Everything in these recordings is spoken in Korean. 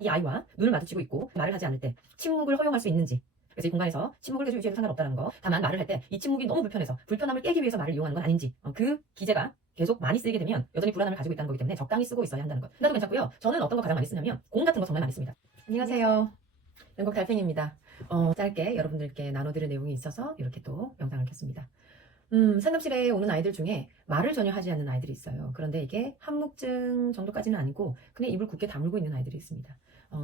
이 아이와 눈을 마주치고 있고 말을 하지 않을 때 침묵을 허용할 수 있는지, 그래서 이 공간에서 침묵을 유지해도 상관없다는 거, 다만 말을 할 때 이 침묵이 너무 불편해서 불편함을 깨기 위해서 말을 이용하는 건 아닌지, 그 기제가 계속 많이 쓰이게 되면 여전히 불안함을 가지고 있다는 거기 때문에 적당히 쓰고 있어야 한다는 것. 나도 괜찮고요. 저는 어떤 거 가장 많이 쓰냐면 공 같은 거 정말 많이 씁니다. 안녕하세요. 영국 달팽이입니다. 짧게 여러분들께 나눠드릴 내용이 있어서 이렇게 또 영상을 켰습니다. 상담실에 오는 아이들 중에 말을 전혀 하지 않는 아이들이 있어요. 그런데 이게 한묵증 정도까지는 아니고 그냥 입을 굳게 다물고 있는 아이들이 있습니다.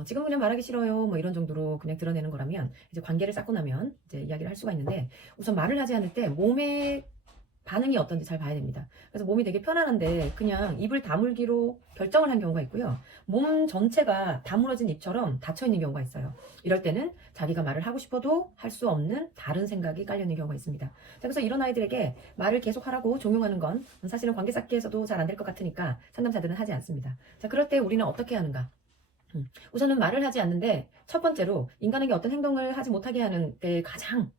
지금 그냥 말하기 싫어요 뭐 이런 정도로 그냥 드러내는 거라면 이제 관계를 쌓고 나면 이제 이야기를 할 수가 있는데, 우선 말을 하지 않을 때 몸의 반응이 어떤지 잘 봐야 됩니다. 그래서 몸이 되게 편안한데 그냥 입을 다물기로 결정을 한 경우가 있고요. 몸 전체가 다물어진 입처럼 닫혀있는 경우가 있어요. 이럴 때는 자기가 말을 하고 싶어도 할 수 없는 다른 생각이 깔려있는 경우가 있습니다. 자, 그래서 이런 아이들에게 말을 계속 하라고 종용하는 건 사실은 관계 쌓기에서도 잘 안 될 것 같으니까 상담사들은 하지 않습니다. 자, 그럴 때 우리는 어떻게 하는가? 우선은 말을 하지 않는데 첫 번째로 인간에게 어떤 행동을 하지 못하게 하는 때 가장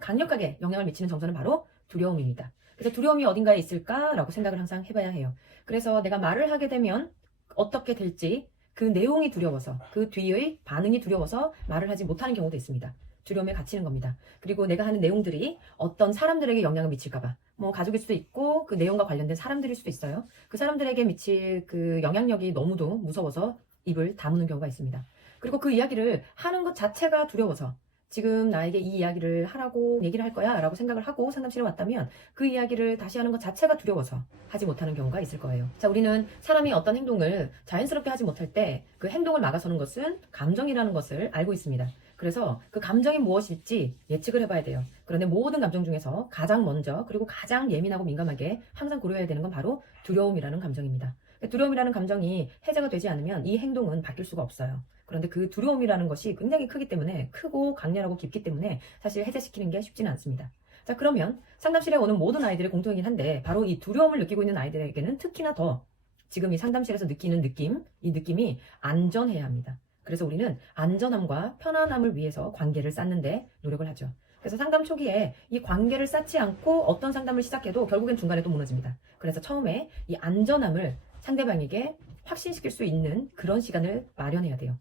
강력하게 영향을 미치는 정서는 바로 두려움입니다. 그래서 두려움이 어딘가에 있을까라고 생각을 항상 해봐야 해요. 그래서 내가 말을 하게 되면 어떻게 될지 그 내용이 두려워서, 그 뒤의 반응이 두려워서 말을 하지 못하는 경우도 있습니다. 두려움에 갇히는 겁니다. 그리고 내가 하는 내용들이 어떤 사람들에게 영향을 미칠까봐, 뭐 가족일 수도 있고 그 내용과 관련된 사람들일 수도 있어요. 그 사람들에게 미칠 그 영향력이 너무도 무서워서 입을 다무는 경우가 있습니다. 그리고 그 이야기를 하는 것 자체가 두려워서 지금 나에게 이 이야기를 하라고 얘기를 할 거야 라고 생각을 하고 상담실에 왔다면 그 이야기를 다시 하는 것 자체가 두려워서 하지 못하는 경우가 있을 거예요. 자, 우리는 사람이 어떤 행동을 자연스럽게 하지 못할 때 그 행동을 막아서는 것은 감정이라는 것을 알고 있습니다. 그래서 그 감정이 무엇일지 예측을 해봐야 돼요. 그런데 모든 감정 중에서 가장 먼저 그리고 가장 예민하고 민감하게 항상 고려해야 되는 건 바로 두려움이라는 감정입니다. 두려움이라는 감정이 해제가 되지 않으면 이 행동은 바뀔 수가 없어요. 그런데 그 두려움이라는 것이 굉장히 크기 때문에, 크고 강렬하고 깊기 때문에 사실 해제시키는 게 쉽지는 않습니다. 자, 그러면 상담실에 오는 모든 아이들의 공통이긴 한데 바로 이 두려움을 느끼고 있는 아이들에게는 특히나 더 지금 이 상담실에서 느끼는 느낌, 이 느낌이 안전해야 합니다. 그래서 우리는 안전함과 편안함을 위해서 관계를 쌓는데 노력을 하죠. 그래서 상담 초기에 이 관계를 쌓지 않고 어떤 상담을 시작해도 결국엔 중간에 또 무너집니다. 그래서 처음에 이 안전함을 상대방에게 확신시킬 수 있는 그런 시간을 마련해야 돼요.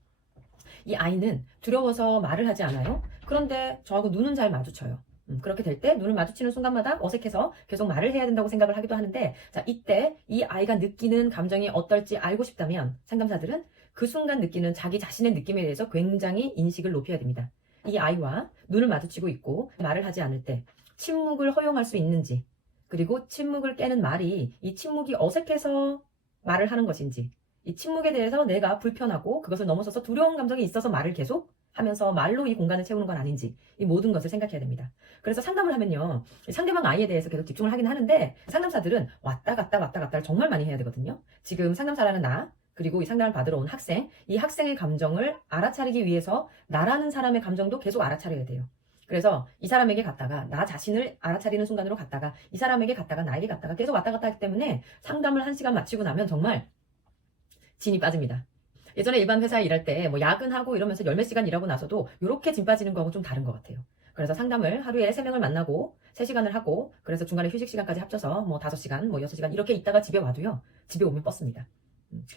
이 아이는 두려워서 말을 하지 않아요. 그런데 저하고 눈은 잘 마주쳐요. 그렇게 될 때 눈을 마주치는 순간마다 어색해서 계속 말을 해야 된다고 생각을 하기도 하는데, 자, 이때 이 아이가 느끼는 감정이 어떨지 알고 싶다면 상담사들은 그 순간 느끼는 자기 자신의 느낌에 대해서 굉장히 인식을 높여야 됩니다. 이 아이와 눈을 마주치고 있고 말을 하지 않을 때 침묵을 허용할 수 있는지, 그리고 침묵을 깨는 말이 이 침묵이 어색해서 말을 하는 것인지, 이 침묵에 대해서 내가 불편하고 그것을 넘어서서 두려운 감정이 있어서 말을 계속 하면서 말로 이 공간을 채우는 건 아닌지, 이 모든 것을 생각해야 됩니다. 그래서 상담을 하면요, 상대방 아이에 대해서 계속 집중을 하긴 하는데 상담사들은 왔다 갔다를 정말 많이 해야 되거든요. 지금 상담사라는 나, 그리고 이 상담을 받으러 온 학생, 이 학생의 감정을 알아차리기 위해서 나라는 사람의 감정도 계속 알아차려야 돼요. 그래서 이 사람에게 갔다가 나 자신을 알아차리는 순간으로 갔다가 이 사람에게 갔다가 나에게 갔다가 계속 왔다 갔다 하기 때문에 상담을 1시간 마치고 나면 정말 진이 빠집니다. 예전에 일반 회사에 일할 때 뭐 야근하고 이러면서 열몇 시간 일하고 나서도 이렇게 진 빠지는 거하고 좀 다른 것 같아요. 그래서 상담을 하루에 3명을 만나고 3시간을 하고, 그래서 중간에 휴식 시간까지 합쳐서 뭐 5시간, 뭐 6시간 이렇게 있다가 집에 와도요, 집에 오면 뻗습니다.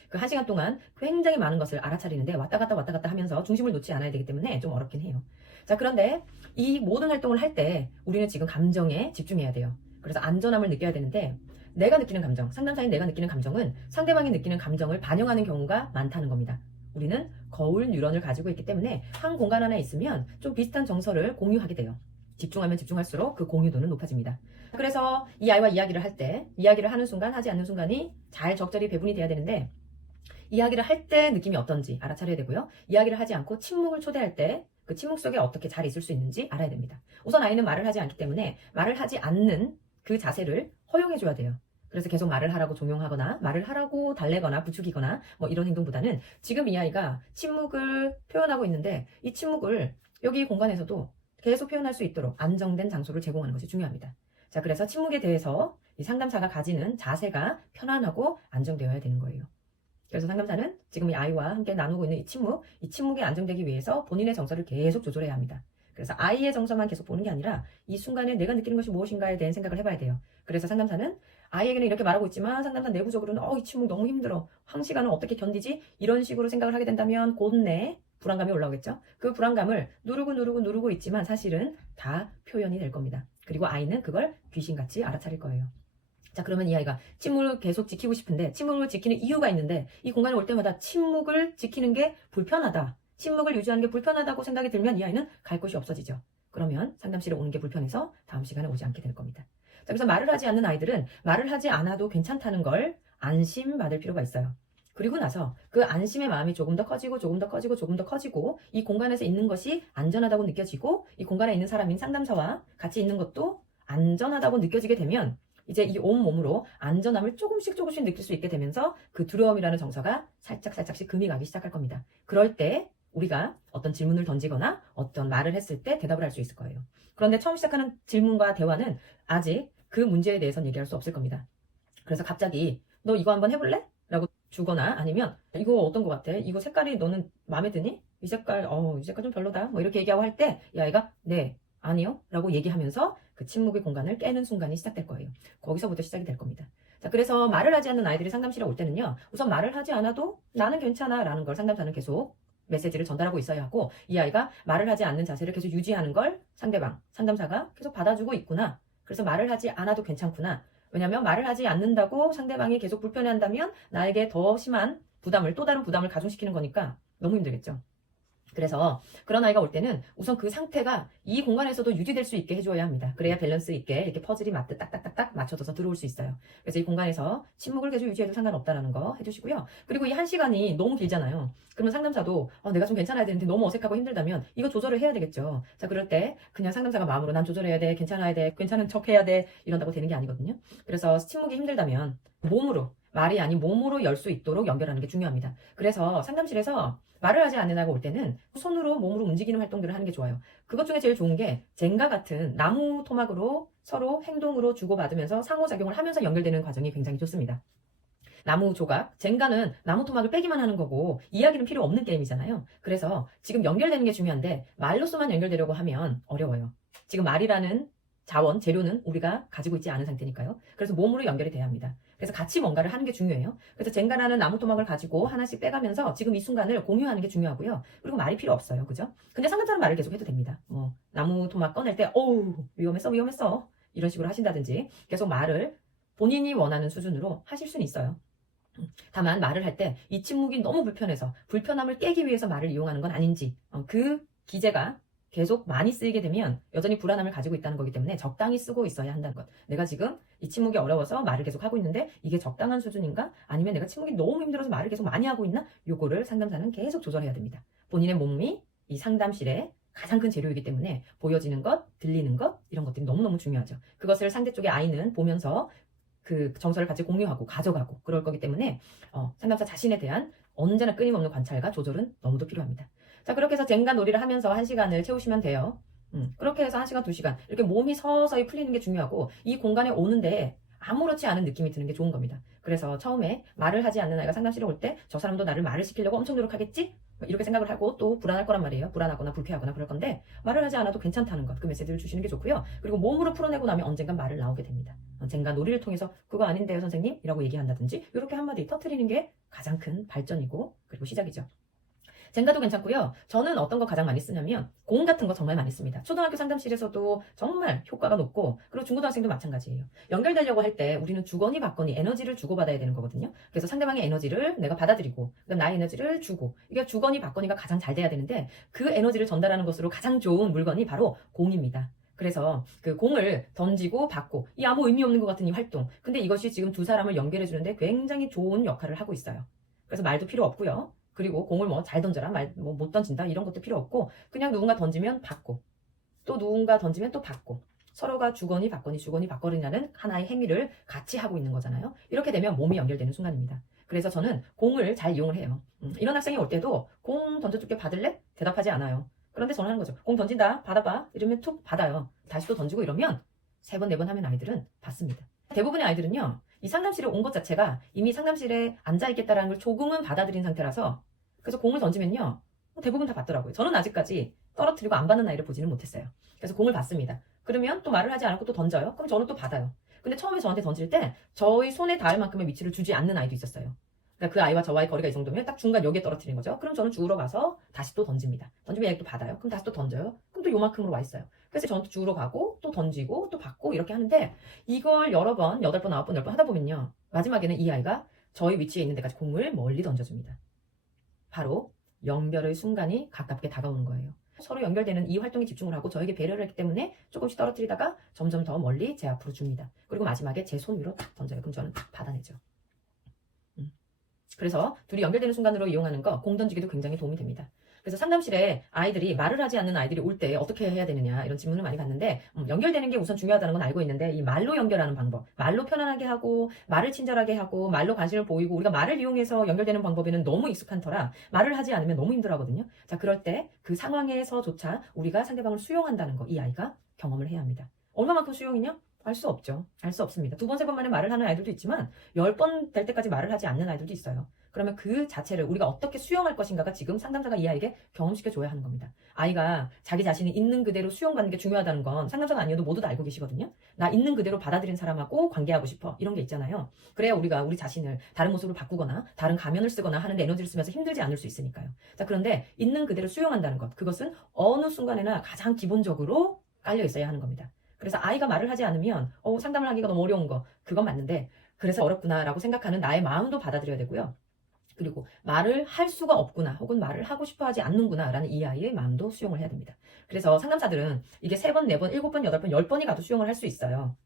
그 1시간 동안 굉장히 많은 것을 알아차리는데 왔다 갔다 하면서 중심을 놓지 않아야 되기 때문에 좀 어렵긴 해요. 자, 그런데 이 모든 활동을 할 때 우리는 지금 감정에 집중해야 돼요. 그래서 안전함을 느껴야 되는데, 내가 느끼는 감정, 상담사인 내가 느끼는 감정은 상대방이 느끼는 감정을 반영하는 경우가 많다는 겁니다. 우리는 거울 뉴런을 가지고 있기 때문에 한 공간 안에 있으면 좀 비슷한 정서를 공유하게 돼요. 집중하면 집중할수록 그 공유도는 높아집니다. 그래서 이 아이와 이야기를 할 때, 이야기를 하는 순간, 하지 않는 순간이 잘 적절히 배분이 돼야 되는데, 이야기를 할 때 느낌이 어떤지 알아차려야 되고요. 이야기를 하지 않고 침묵을 초대할 때 그 침묵 속에 어떻게 잘 있을 수 있는지 알아야 됩니다. 우선 아이는 말을 하지 않기 때문에 말을 하지 않는 그 자세를 허용해줘야 돼요. 그래서 계속 말을 하라고 종용하거나 말을 하라고 달래거나 부추기거나 뭐 이런 행동보다는 지금 이 아이가 침묵을 표현하고 있는데 이 침묵을 여기 공간에서도 계속 표현할 수 있도록 안정된 장소를 제공하는 것이 중요합니다. 자, 그래서 침묵에 대해서 이 상담사가 가지는 자세가 편안하고 안정되어야 되는 거예요. 그래서 상담사는 지금 이 아이와 함께 나누고 있는 이 침묵이 안정되기 위해서 본인의 정서를 계속 조절해야 합니다. 그래서 아이의 정서만 계속 보는 게 아니라 이 순간에 내가 느끼는 것이 무엇인가에 대한 생각을 해봐야 돼요. 그래서 상담사는 아이에게는 이렇게 말하고 있지만 상담사 내부적으로는 이 침묵 너무 힘들어. 황시간을 어떻게 견디지? 이런 식으로 생각을 하게 된다면 곧내 불안감이 올라오겠죠. 그 불안감을 누르고 있지만 사실은 다 표현이 될 겁니다. 그리고 아이는 그걸 귀신같이 알아차릴 거예요. 자, 그러면 이 아이가 침묵을 계속 지키고 싶은데 침묵을 지키는 이유가 있는데 이 공간에 올 때마다 침묵을 지키는 게 불편하다. 침묵을 유지하는 게 불편하다고 생각이 들면 이 아이는 갈 곳이 없어지죠. 그러면 상담실에 오는 게 불편해서 다음 시간에 오지 않게 될 겁니다. 자, 그래서 말을 하지 않는 아이들은 말을 하지 않아도 괜찮다는 걸 안심받을 필요가 있어요. 그리고 나서 그 안심의 마음이 조금 더 커지고 이 공간에서 있는 것이 안전하다고 느껴지고 이 공간에 있는 사람인 상담사와 같이 있는 것도 안전하다고 느껴지게 되면 이제 이 온몸으로 안전함을 조금씩 느낄 수 있게 되면서 그 두려움이라는 정서가 살짝씩 금이 가기 시작할 겁니다. 그럴 때 우리가 어떤 질문을 던지거나 어떤 말을 했을 때 대답을 할 수 있을 거예요. 그런데 처음 시작하는 질문과 대화는 아직 그 문제에 대해서는 얘기할 수 없을 겁니다. 그래서 갑자기 너 이거 한번 해볼래? 라고 주거나 아니면 이거 어떤 거 같아? 이거 색깔이 너는 마음에 드니? 이 색깔 좀 별로다. 뭐 이렇게 얘기하고 할 때 이 아이가 네, 아니요 라고 얘기하면서 그 침묵의 공간을 깨는 순간이 시작될 거예요. 거기서부터 시작이 될 겁니다. 자, 그래서 말을 하지 않는 아이들이 상담실에 올 때는요. 우선 말을 하지 않아도 나는 괜찮아 라는 걸 상담사는 계속 메시지를 전달하고 있어야 하고 이 아이가 말을 하지 않는 자세를 계속 유지하는 걸 상담사가 계속 받아주고 있구나. 그래서 말을 하지 않아도 괜찮구나. 왜냐하면 말을 하지 않는다고 상대방이 계속 불편해한다면 나에게 더 심한 부담을 또 다른 부담을 가중시키는 거니까 너무 힘들겠죠. 그래서 그런 아이가 올 때는 우선 그 상태가 이 공간에서도 유지될 수 있게 해줘야 합니다. 그래야 밸런스 있게 이렇게 퍼즐이 맞듯 딱딱딱딱 맞춰져서 들어올 수 있어요. 그래서 이 공간에서 침묵을 계속 유지해도 상관없다라는 거 해주시고요. 그리고 이 1시간이 너무 길잖아요. 그러면 상담사도 내가 좀 괜찮아야 되는데 너무 어색하고 힘들다면 이거 조절을 해야 되겠죠. 자, 그럴 때 그냥 상담사가 마음으로 난 조절해야 돼, 괜찮아야 돼, 괜찮은 척 해야 돼 이런다고 되는 게 아니거든요. 그래서 침묵이 힘들다면 몸으로 말이 아닌 몸으로 열 수 있도록 연결하는 게 중요합니다. 그래서 상담실에서 말을 하지 않는 아이가 올 때는 손으로 몸으로 움직이는 활동들을 하는 게 좋아요. 그것 중에 제일 좋은 게 젠가 같은 나무 토막으로 서로 행동으로 주고받으면서 상호작용을 하면서 연결되는 과정이 굉장히 좋습니다. 나무 조각, 젠가는 나무 토막을 빼기만 하는 거고 이야기는 필요 없는 게임이잖아요. 그래서 지금 연결되는 게 중요한데 말로서만 연결되려고 하면 어려워요. 지금 말이라는 자원, 재료는 우리가 가지고 있지 않은 상태니까요. 그래서 몸으로 연결이 돼야 합니다. 그래서 같이 뭔가를 하는 게 중요해요. 그래서 젠가라는 나무 토막을 가지고 하나씩 빼가면서 지금 이 순간을 공유하는 게 중요하고요. 그리고 말이 필요 없어요. 그죠? 근데 상담사는 말을 계속 해도 됩니다. 나무 토막 꺼낼 때 어우 위험했어 이런 식으로 하신다든지 계속 말을 본인이 원하는 수준으로 하실 수는 있어요. 다만 말을 할 때 이 침묵이 너무 불편해서 불편함을 깨기 위해서 말을 이용하는 건 아닌지 그 기제가 계속 많이 쓰이게 되면 여전히 불안함을 가지고 있다는 거기 때문에 적당히 쓰고 있어야 한다는 것. 내가 지금 이 침묵이 어려워서 말을 계속 하고 있는데 이게 적당한 수준인가? 아니면 내가 침묵이 너무 힘들어서 말을 계속 많이 하고 있나? 요거를 상담사는 계속 조절해야 됩니다. 본인의 몸이 이 상담실의 가장 큰 재료이기 때문에 보여지는 것, 들리는 것 이런 것들이 너무너무 중요하죠. 그것을 상대 쪽의 아이는 보면서 그 정서를 같이 공유하고 가져가고 그럴 거기 때문에 상담사 자신에 대한 언제나 끊임없는 관찰과 조절은 너무도 필요합니다. 자, 그렇게 해서 젠가 놀이를 하면서 1시간을 채우시면 돼요. 그렇게 해서 1시간, 2시간 이렇게 몸이 서서히 풀리는 게 중요하고 이 공간에 오는데 아무렇지 않은 느낌이 드는 게 좋은 겁니다. 그래서 처음에 말을 하지 않는 아이가 상담실에 올 때 저 사람도 나를 말을 시키려고 엄청 노력하겠지? 이렇게 생각을 하고 또 불안할 거란 말이에요. 불안하거나 불쾌하거나 그럴 건데 말을 하지 않아도 괜찮다는 것, 그 메시지를 주시는 게 좋고요. 그리고 몸으로 풀어내고 나면 언젠간 말을 나오게 됩니다. 언젠가 놀이를 통해서 그거 아닌데요 선생님? 이라고 얘기한다든지 이렇게 한마디 터트리는 게 가장 큰 발전이고 그리고 시작이죠. 젠가도 괜찮고요. 저는 어떤 거 가장 많이 쓰냐면 공 같은 거 정말 많이 씁니다. 초등학교 상담실에서도 정말 효과가 높고 그리고 중고등학생도 마찬가지예요. 연결되려고 할 때 우리는 주거니 받거니 에너지를 주고받아야 되는 거거든요. 그래서 상대방의 에너지를 내가 받아들이고 그다음 나의 에너지를 주고 이게 주거니 받거니가 가장 잘 돼야 되는데 그 에너지를 전달하는 것으로 가장 좋은 물건이 바로 공입니다. 그래서 그 공을 던지고 받고 이 아무 의미 없는 것 같은 이 활동 근데 이것이 지금 두 사람을 연결해 주는데 굉장히 좋은 역할을 하고 있어요. 그래서 말도 필요 없고요. 그리고 공을 잘 던져라, 못 던진다 이런 것도 필요 없고 그냥 누군가 던지면 받고 또 누군가 던지면 또 받고 서로가 주거니 받거니라는 하나의 행위를 같이 하고 있는 거잖아요. 이렇게 되면 몸이 연결되는 순간입니다. 그래서 저는 공을 잘 이용을 해요. 이런 학생이 올 때도 공 던져줄게 받을래? 대답하지 않아요. 그런데 저는 하는 거죠. 공 던진다 받아봐 이러면 툭 받아요. 다시 또 던지고 이러면 3번 4번 하면 아이들은 받습니다. 대부분의 아이들은요 이 상담실에 온 것 자체가 이미 상담실에 앉아있겠다라는 걸 조금은 받아들인 상태라서 그래서 공을 던지면요 대부분 다 받더라고요. 저는 아직까지 떨어뜨리고 안 받는 아이를 보지는 못했어요. 그래서 공을 받습니다. 그러면 또 말을 하지 않고 또 던져요. 그럼 저는 또 받아요. 근데 처음에 저한테 던질 때 저희 손에 닿을 만큼의 위치를 주지 않는 아이도 있었어요. 그러니까 그 아이와 저와의 거리가 이 정도면 딱 중간 여기에 떨어뜨리는 거죠. 그럼 저는 주우러 가서 다시 또 던집니다. 던지면 얘가 또 받아요. 그럼 다시 또 던져요. 그럼 또 요만큼으로 와 있어요. 그래서 저는 또 주우러 가고 또 던지고 또 받고 이렇게 하는데 이걸 여러 번, 8번, 9번, 10번 하다 보면요. 마지막에는 이 아이가 저희 위치에 있는 데까지 공을 멀리 던져줍니다. 바로 연결의 순간이 가깝게 다가오는 거예요. 서로 연결되는 이 활동에 집중을 하고 저에게 배려를 했기 때문에 조금씩 떨어뜨리다가 점점 더 멀리 제 앞으로 줍니다. 그리고 마지막에 제 손 위로 딱 던져요. 그럼 저는 딱 받아내죠. 그래서 둘이 연결되는 순간으로 이용하는 거 공 던지기도 굉장히 도움이 됩니다. 그래서 상담실에 아이들이 말을 하지 않는 아이들이 올 때 어떻게 해야 되느냐 이런 질문을 많이 받는데 연결되는 게 우선 중요하다는 건 알고 있는데 이 말로 연결하는 방법, 말로 편안하게 하고 말을 친절하게 하고 말로 관심을 보이고 우리가 말을 이용해서 연결되는 방법에는 너무 익숙한 터라 말을 하지 않으면 너무 힘들어하거든요. 자, 그럴 때 그 상황에서조차 우리가 상대방을 수용한다는 거 이 아이가 경험을 해야 합니다. 얼마만큼 수용이냐? 알 수 없죠. 알 수 없습니다. 2번, 3번 만에 말을 하는 아이들도 있지만 10번 될 때까지 말을 하지 않는 아이들도 있어요. 그러면 그 자체를 우리가 어떻게 수용할 것인가가 지금 상담자가 이 아이에게 경험시켜줘야 하는 겁니다. 아이가 자기 자신이 있는 그대로 수용받는 게 중요하다는 건 상담자가 아니어도 모두 다 알고 계시거든요. 나 있는 그대로 받아들인 사람하고 관계하고 싶어. 이런 게 있잖아요. 그래야 우리가 우리 자신을 다른 모습으로 바꾸거나 다른 가면을 쓰거나 하는 에너지를 쓰면서 힘들지 않을 수 있으니까요. 자, 그런데 있는 그대로 수용한다는 것. 그것은 어느 순간에나 가장 기본적으로 깔려 있어야 하는 겁니다. 그래서 아이가 말을 하지 않으면 상담을 하기가 너무 어려운 거 그건 맞는데 그래서 어렵구나라고 생각하는 나의 마음도 받아들여야 되고요. 그리고 말을 할 수가 없구나 혹은 말을 하고 싶어 하지 않는구나 라는 이 아이의 마음도 수용을 해야 됩니다. 그래서 상담사들은 이게 3번, 4번, 7번, 8번, 10번이 가도 수용을 할 수 있어요.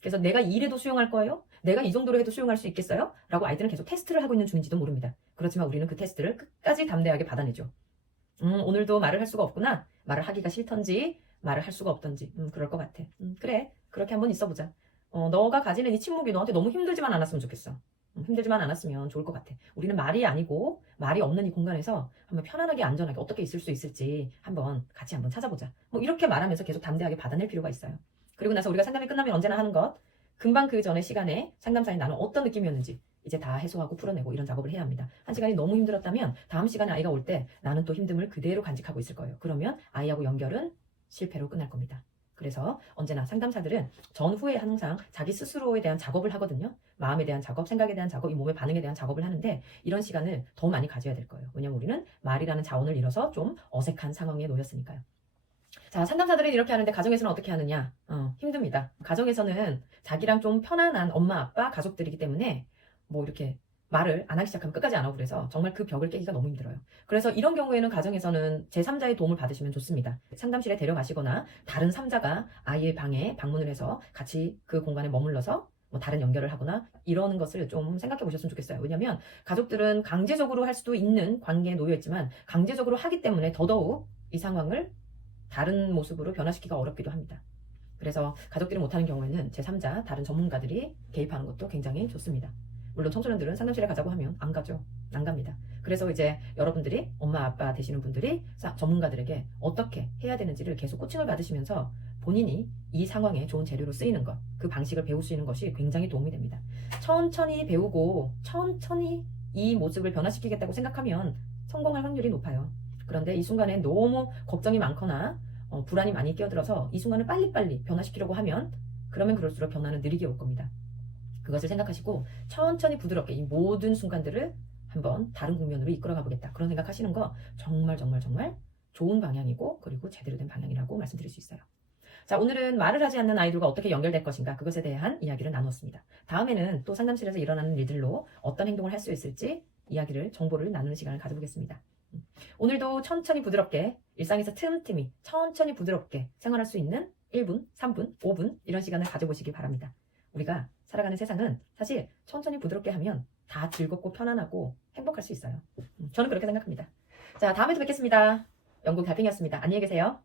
그래서 내가 이래도 수용할 거예요? 내가 이 정도로 해도 수용할 수 있겠어요? 라고 아이들은 계속 테스트를 하고 있는 중인지도 모릅니다. 그렇지만 우리는 그 테스트를 끝까지 담대하게 받아내죠. 오늘도 말을 할 수가 없구나. 말을 하기가 싫던지 말을 할 수가 없던지 그럴 것 같아. 그래 그렇게 한번 있어보자. 너가 가지는 이 침묵이 너한테 너무 힘들지만 않았으면 좋겠어. 힘들지만 않았으면 좋을 것 같아. 우리는 말이 아니고 말이 없는 이 공간에서 한번 편안하게 안전하게 어떻게 있을 수 있을지 한번 같이 한번 찾아보자. 뭐 이렇게 말하면서 계속 담대하게 받아낼 필요가 있어요. 그리고 나서 우리가 상담이 끝나면 언제나 하는 것 금방 그 전에 시간에 상담사인 나는 어떤 느낌이었는지 이제 다 해소하고 풀어내고 이런 작업을 해야 합니다. 한 시간이 너무 힘들었다면 다음 시간에 아이가 올 때 나는 또 힘듦을 그대로 간직하고 있을 거예요. 그러면 아이하고 연결은 실패로 끝날 겁니다. 그래서 언제나 상담사들은 전후에 항상 자기 스스로에 대한 작업을 하거든요. 마음에 대한 작업, 생각에 대한 작업, 이 몸의 반응에 대한 작업을 하는데 이런 시간을 더 많이 가져야 될 거예요. 왜냐면 우리는 말이라는 자원을 잃어서 좀 어색한 상황에 놓였으니까요. 자, 상담사들은 이렇게 하는데 가정에서는 어떻게 하느냐? 힘듭니다. 가정에서는 자기랑 좀 편안한 엄마, 아빠, 가족들이기 때문에 뭐 이렇게 말을 안 하기 시작하면 끝까지 안 하고 그래서 정말 그 벽을 깨기가 너무 힘들어요. 그래서 이런 경우에는 가정에서는 제3자의 도움을 받으시면 좋습니다. 상담실에 데려가시거나 다른 3자가 아이의 방에 방문을 해서 같이 그 공간에 머물러서 뭐 다른 연결을 하거나 이러는 것을 좀 생각해 보셨으면 좋겠어요. 왜냐하면 가족들은 강제적으로 할 수도 있는 관계에 놓여 있지만 강제적으로 하기 때문에 더더욱 이 상황을 다른 모습으로 변화시키기가 어렵기도 합니다. 그래서 가족들이 못하는 경우에는 제3자, 다른 전문가들이 개입하는 것도 굉장히 좋습니다. 물론 청소년들은 상담실에 가자고 하면 안 가죠. 안 갑니다. 그래서 이제 여러분들이 엄마 아빠 되시는 분들이 전문가들에게 어떻게 해야 되는지를 계속 코칭을 받으시면서 본인이 이 상황에 좋은 재료로 쓰이는 것, 그 방식을 배울 수 있는 것이 굉장히 도움이 됩니다. 천천히 배우고 천천히 이 모습을 변화시키겠다고 생각하면 성공할 확률이 높아요. 그런데 이 순간에 너무 걱정이 많거나 불안이 많이 끼어들어서 이 순간을 빨리빨리 변화시키려고 하면 그러면 그럴수록 변화는 느리게 올 겁니다. 그것을 생각하시고 천천히 부드럽게 이 모든 순간들을 한번 다른 국면으로 이끌어가 보겠다. 그런 생각하시는 거 정말 좋은 방향이고 그리고 제대로 된 방향이라고 말씀드릴 수 있어요. 자, 오늘은 말을 하지 않는 아이들과 어떻게 연결될 것인가 그것에 대한 이야기를 나누었습니다. 다음에는 또 상담실에서 일어나는 일들로 어떤 행동을 할 수 있을지 정보를 나누는 시간을 가져보겠습니다. 오늘도 천천히 부드럽게 일상에서 틈틈이 천천히 부드럽게 생활할 수 있는 1분, 3분, 5분 이런 시간을 가져보시기 바랍니다. 우리가 살아가는 세상은 사실 천천히 부드럽게 하면 다 즐겁고 편안하고 행복할 수 있어요. 저는 그렇게 생각합니다. 자, 다음에도 뵙겠습니다. 영국 달팽이였습니다. 안녕히 계세요.